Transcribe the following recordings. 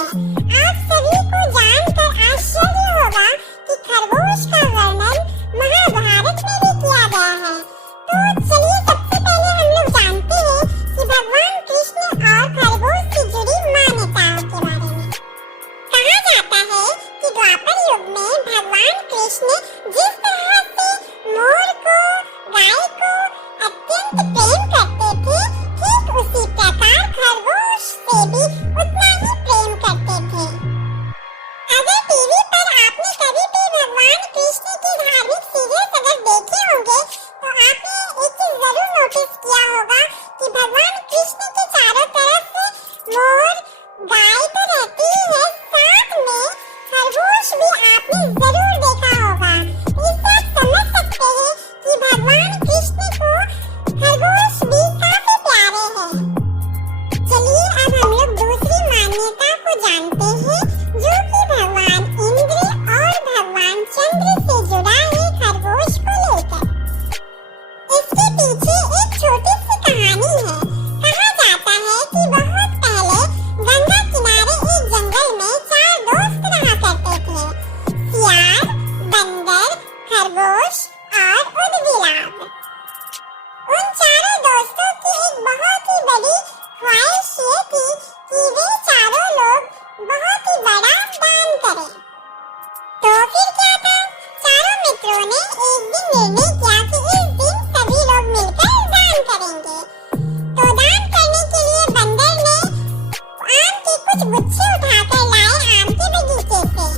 आप सभी को जानकर आश्चर्य होगा कि खरगोश का वर्णन महाभारत में भी किया गया है। तो चलिए सबसे पहले हम लोग जानते हैं कि भगवान कृष्ण और खरगोश से जुड़ी मान्यताओं के बारे में। कहा जाता है कि द्वापर युग में भगवान कृष्ण जिस तरह से मोर को, गाय को अत्यंत प्रेम करते थे, ठीक उसी प्रकार खरगोश से भी उतना ही प्रेम करते थे। अगर टीवी पर आपने कभी भी भगवान कृष्ण की धार्मिक सीरियल्स अगर देखे होंगे तो आपने एक चीज जरूर नोटिस किया होगा कि भगवान कृष्ण के चारों तरफ मोर, गाय तो रहती ही है, साथ में खरगोश भी आपने जरूर देखा होगा। इससे आप समझ सकते हैं कि भगवान कृष्ण को खरगोश भी काफी प्यारे हैं। चलिए अब हम लोग दूसरी मान्यता को जानते हैं जो कि भगवान इंद्र और भगवान चंद्र से जुड़ा है खरगोश को लेकर। इसके पीछे एक छोटी सी कहानी है। कहा जाता है कि बहुत पहले गंगा किनारे एक जंगल में 4 दोस्त रहा करते थे, सियार, बंदर, खरगोश और उदबिलाव। उन चारों दोस्तों की एक बहुत ही बड़ी ख्वाहिश ये थी कि वे चारों लोग बहुत ही बड़ा दान करें। तो फिर क्या था, चारों मित्रों ने एक दिन निर्णय किया कि इस दिन सभी लोग मिलकर दान करेंगे। तो दान करने के लिए बंदर ने आम के कुछ गुच्छे उठाकर लाए आम के बगीचे से,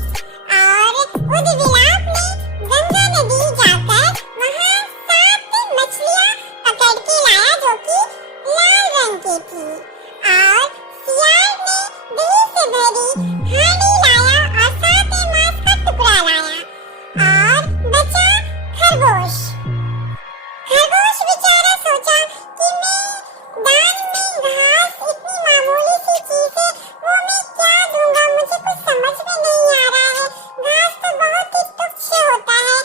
और उदबिलाव ने गंगा नदी जाकर वहाँ 7 मछलियाँ पकड़ के लाया जो कि लाल रंग की थी, और सियार ने दही से भरी हांडी लाया और 7 मांस का टुकड़ा लाया, और बचा खरगोश। खरगोश बेचारा सोचा कि मैं दान में घास इतनी मामूली सी चीज है, वो मैं क्या दूंगा, मुझे कुछ समझ में नहीं आ रहा है, घास तो बहुत ही तुच्छ होता है।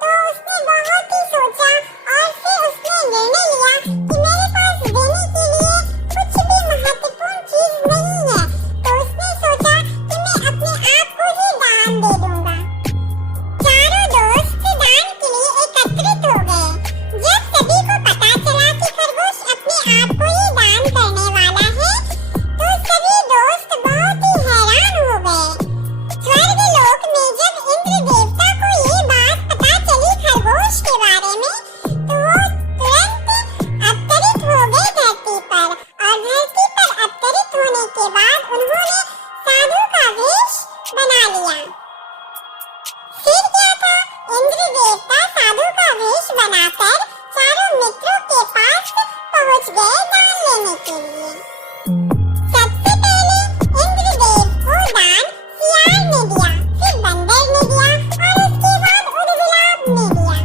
तो उसने बहुत ही सोचा और फिर उसने निर्णय लिया कि मेरे पास देने के लिए कुछ भी महत्वपूर्ण चीज नहीं है। तो उसने सोचा कि मैं अपने आप को ही दान दे दूंगा। चारों दोस्त दान के लिए एकत्रित हो गए। जब सभी को पता चला कि खरगोश अपने आप को ही दान करने वाला है तो सभी दोस्त बहुत ही हैरान हो गए। स्वर्गलोक में जब इंद्र देवता को ये बात पता चली खरगोश के बारे में तो वो तुरंत अवतरित हो गए धरती पर, और धरती पर अवतरित होने के बाद उन्होंने साधु का वेश बना लिया। फिर क्या था, इंद्र देवता साधु का वेश बनाकर चारों मित्रों के पास पहुंच गए दान लेने के लिए। सबसे पहले इंद्रदेव को दान सियार ने दिया, फिर बंदर ने दिया और उसके बाद उदबिलाव ने दिया।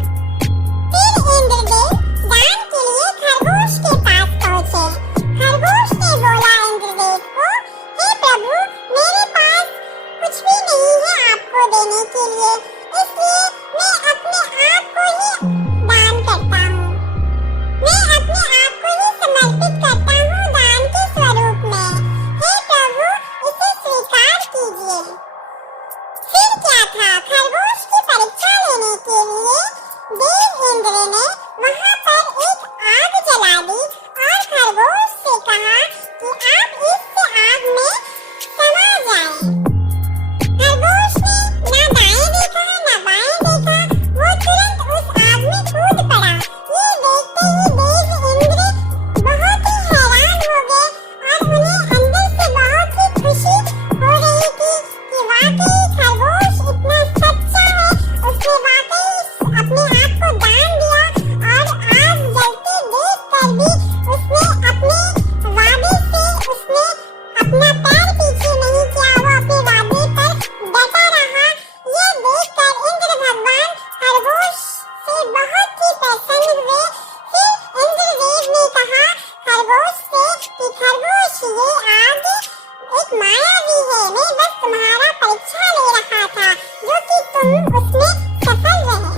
फिर इंद्रदेव दान के लिए खरगोश के पास पहुंचे। खरगोश ने बोला इंद्रदेव को, हे प्रभु, मेरे पास कुछ भी नहीं है आपको देने के लिए, इसलिए मैं अपने आप को ही दान करता हूँ। मैं अपने आप को ही समर्पित करता हूँ दान के स्वरूप में। हे प्रभु, इसे स्वीकार कीजिए। फिर क्या था, खरगोश की परीक्षा लेने के लिए देव इंद्र ने वहाँ पर एक आग जला दी और खरगोश से कहा कि आप इस आग में समा जाएं। खरगोश ने ना दाएं देखा ना बाएं देखा, वो तुरंत उस आग में कूद पड़ा। ये देखते ही देव इंद्र बहुत ही हैरान हो गए और उन्हें अंदर से बहुत ही खुशी हो रही थी कि वाकई खरगोश इतना सच्चा है, उसने वाकई अपने आप को दान दिया और आग जलते देख कर भी उसने अपने वादे से उसने अपना पैर पीछे नहीं किया, वो अपने वादे पर डटा रहा। ये देखकर इंद्र भगवान खरगोश से बहुत ही प्रसन्न हुए। फिर इंद्रदेव ने कहा खरगोश से कि खरगोश, ये आग एक मायावी है, मैं बस तुम्हारा परीक्षा ले रहा था जो कि तुम उसमें सफल रहे।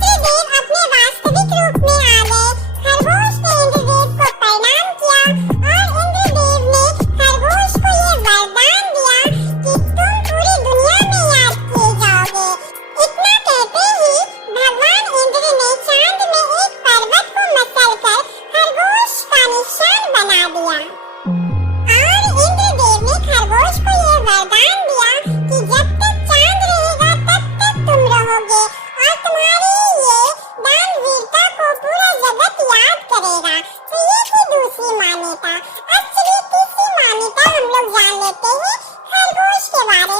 इंद्रदेव अपने वास्तविक रूप में आ गए। खरगोश ने इंद्रदेव को प्रणाम किया और इंद्रदेव ने खरगोश को ये वरदान दिया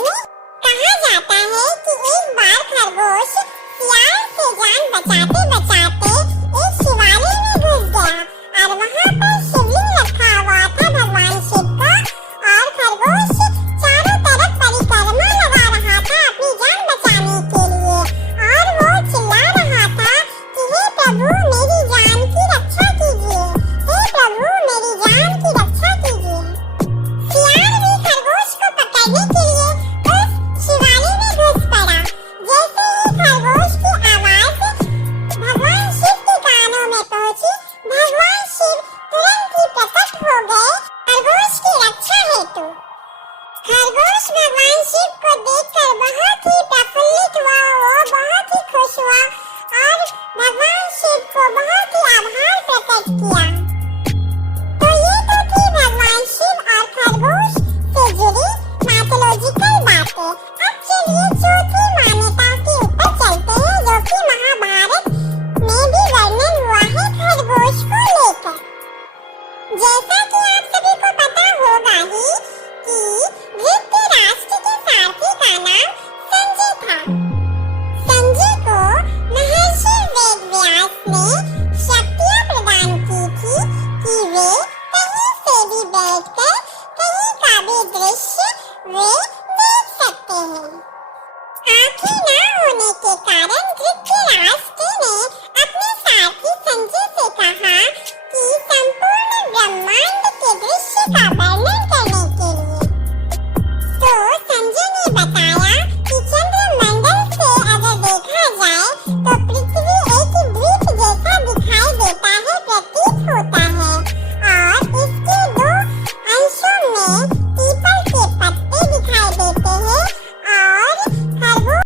में कहा जाता है कि एक बार खरगोश सियार से जान बचाते बचाते एक शिवालय में घुस गया और वहाँ पर शिवलिंग रखा हुआ था भगवान शिव का। और खरगोश चारों तरफ परिक्रमा लगा रहा था अपनी जान बचाने के लिए और वो चिल्ला रहा था कि हे प्रभु मेरी जान की रक्षा कीजिए, हे प्रभु मेरी जान की रक्षा कीजिए। सियार भी खरगोश को पकड़ने के लिए उस शिवालय में घुस पड़ा। जैसे ही खरगोश की आवाज भगवान शिव के कानों में पहुंची, भगवान शिव तुरंत ही प्रकट हो गए खरगोश की रक्षा हेतु। खरगोश भगवान शिव को देखकर बहुत ही प्रफुल्लित हुआ, वो बहुत ही खुश हुआ और भगवान शिव को बहुत ही आभार प्रकट किया। तो ये तो थी भगवान शिव और